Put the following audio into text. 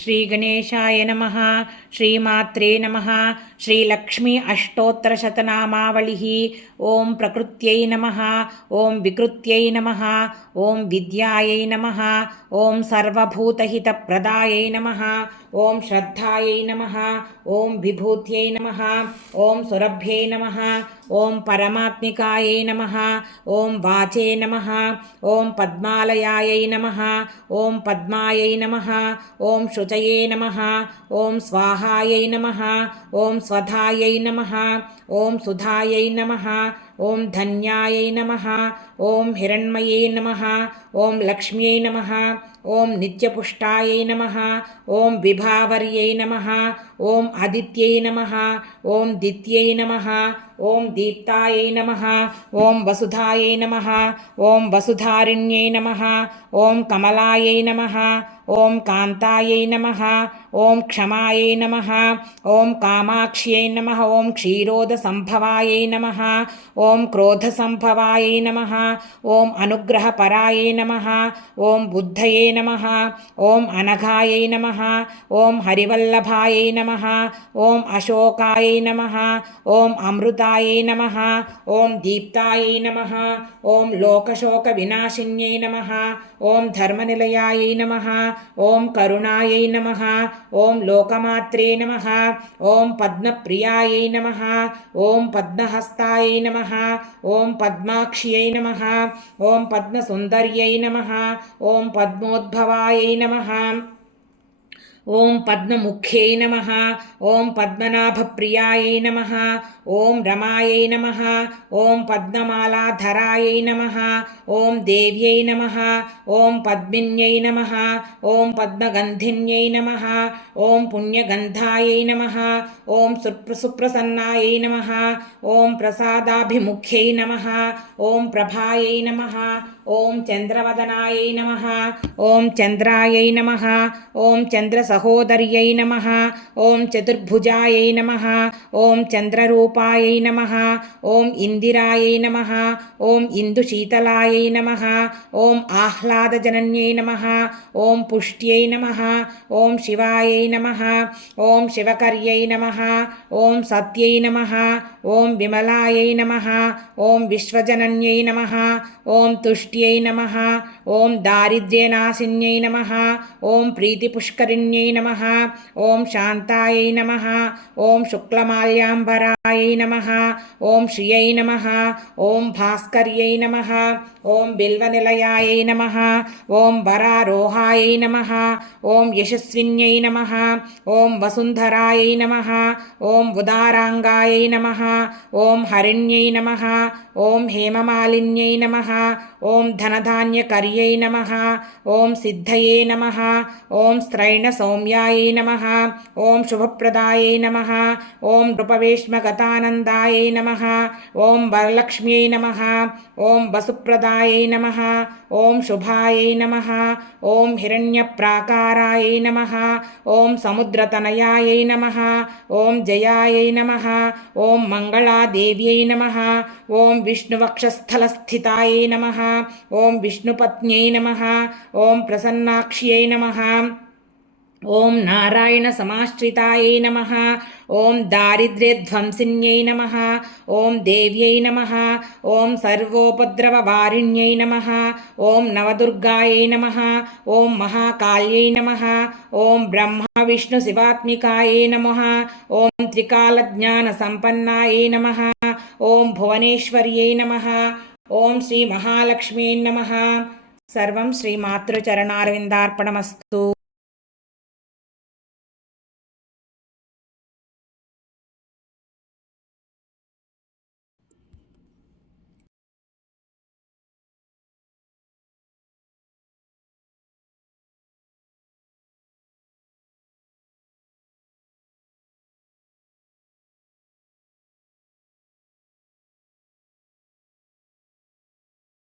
श्रीगणेशाय नमः। श्रीमात्रे नमः। श्रीलक्ष्मी अष्टोत्तरशतनामावलिः। ॐ प्रकृत्यै नमः। ॐ विकृत्यै नमः। ॐ विद्यायै नमः। ॐ सर्वभूतहितप्रदायै नमः। ॐ श्रद्धायै नमः। ॐ विभूत्यै नमः। ॐ सुरभ्यै नमः। ॐ परमात्मिकायै नमः। ॐ वाचे नमः। ॐ पद्मालयायै नमः। ॐ पद्मायै नमः। ॐ शुचये नमः। ॐ स्वाहायै नमः। ॐ स्वधायै नमः। ॐ सुधायै नमः। ॐ धन्यायै नमः। ॐ हिरण्मये नमः। ॐ लक्ष्म्यै नमः। ॐ नित्यपुष्टायै नमः। ॐ विभावर्यै नमः। ॐ आदित्यै नमः। ॐ दित्यै नमः। ॐ दीप्तायै नमः। ॐ वसुधायै नमः। ॐ वसुधारिण्यै नमः। ॐ कमलायै नमः। ॐ कान्तायै नमः। ॐ क्षमायै नमः। ॐ कामाक्ष्यै नमः। ॐ क्षीरोदसम्भवायै नमः। ॐ क्रोधसम्भवायै नमः। ॐ अनुग्रहपरायै नमः। ॐ बुद्धये नमः। ॐ अनघायै नमः। ॐ हरिवल्लभायै नमः। ॐ अशोकायै नमः। ॐ अमृतायै नमः। ॐ दीप्तायै नमः। ॐ लोकशोकविनाशिन्यै नमः। ॐ धर्मनिलयायै नमः। ॐ करुणायै नमः। ॐ लोकमात्रे नमः। ॐ पद्मप्रियायै नमः। ॐ पद्महस्तायै नमः। ॐ पद्माक्ष्यै नमः। ॐ पद्मसुन्दर्यै नमः। ॐ पद्मोद्भवायै नमः। ॐ पद्ममुख्यै नमः। ॐ पद्मनाभप्रियायै नमः। ॐ रमायै नमः। ॐ पद्ममालाधरायै नमः। ॐ देव्यै नमः। ॐ पद्मिन्यै नमः। ॐ पद्मगन्धिन्यै नमः। ॐ पुण्यगन्धायै नमः। ॐ सुप्रसन्नायै नमः। ॐ प्रसादाभिमुख्यै नमः। ॐ प्रभायै नमः। ॐ चन्द्रवदनायै नमः। ॐ चन्द्रायै नमः। ॐ चन्द्रसहोदर्यै नमः। ॐ चतुर्भुजायै नमः। ॐ चन्द्ररूपायै नमः। ॐ इन्दिरायै नमः। ॐ इन्दुशीतलायै नमः। ॐ आह्लादजनन्यै नमः। ॐ पुष्ट्यै नमः। ॐ शिवायै नमः। ॐ शिवकर्यै नमः। ॐ सत्यै नमः। ॐ विमलायै नमः। ॐ विश्वजनन्यै नमः। ॐ तुष्ट्यै नमः। ॐ दारिद्र्यनाशिन्यै नमः। ॐ प्रीतिपुष्करिण्यै नमः। ॐ शान्तायै नमः। ॐ शुक्लमाल्याम्बरायै नमः। ॐ श्रियै नमः। ॐ भास्कर्यै नमः। ॐ बिल्वनिलयायै नमः। ॐ वरारोहायै नमः। ॐ यशस्विन्यै नमः। ॐ वसुन्धरायै नमः। ॐ उदाराङ्गायै नमः। ॐ हरिण्यै नमः। ॐ हेममालिन्यै नमः। ॐ धनधान्यकर्यै नमः। ॐ सिद्धये नमः। ॐ स्त्रैणसौम्यायै नमः। ॐ शुभप्रदायै नमः। ॐ नृपवेश्मगतानन्दायै नमः। ॐ वरलक्ष्म्यै नमः। ॐ वसुप्रदायै नमः। ॐ शुभायै नमः। ॐ हिरण्यप्राकारायै नमः। ॐ समुद्रतनयायै नमः। ॐ जयायै नमः। ॐ मङ्गलादेव्यै नमः। ॐ विष्णुवक्षस्थलस्थितायै नमः। ॐ विष्णुपत्न्यै नमः। ॐ प्रसन्नाक्ष्यै नमः। ॐ नारायणसमाश्रितायै नमः। ॐ दारिद्र्यध्वंसिन्यै नमः। ॐ देव्यै नमः। ॐ सर्वोपद्रववारिण्यै नमः। ॐ नवदुर्गायै नमः। ॐ महाकाल्यै नमः। ॐ ब्रह्मविष्णुशिवात्मिकायै नमः। ॐ त्रिकालज्ञानसम्पन्नायै नमः। ॐ भुवनेश्वर्यै नमः। ॐ श्रीमहालक्ष्म्यै नमः। सर्वं श्रीमातृचरणारविन्दार्पणमस्तु।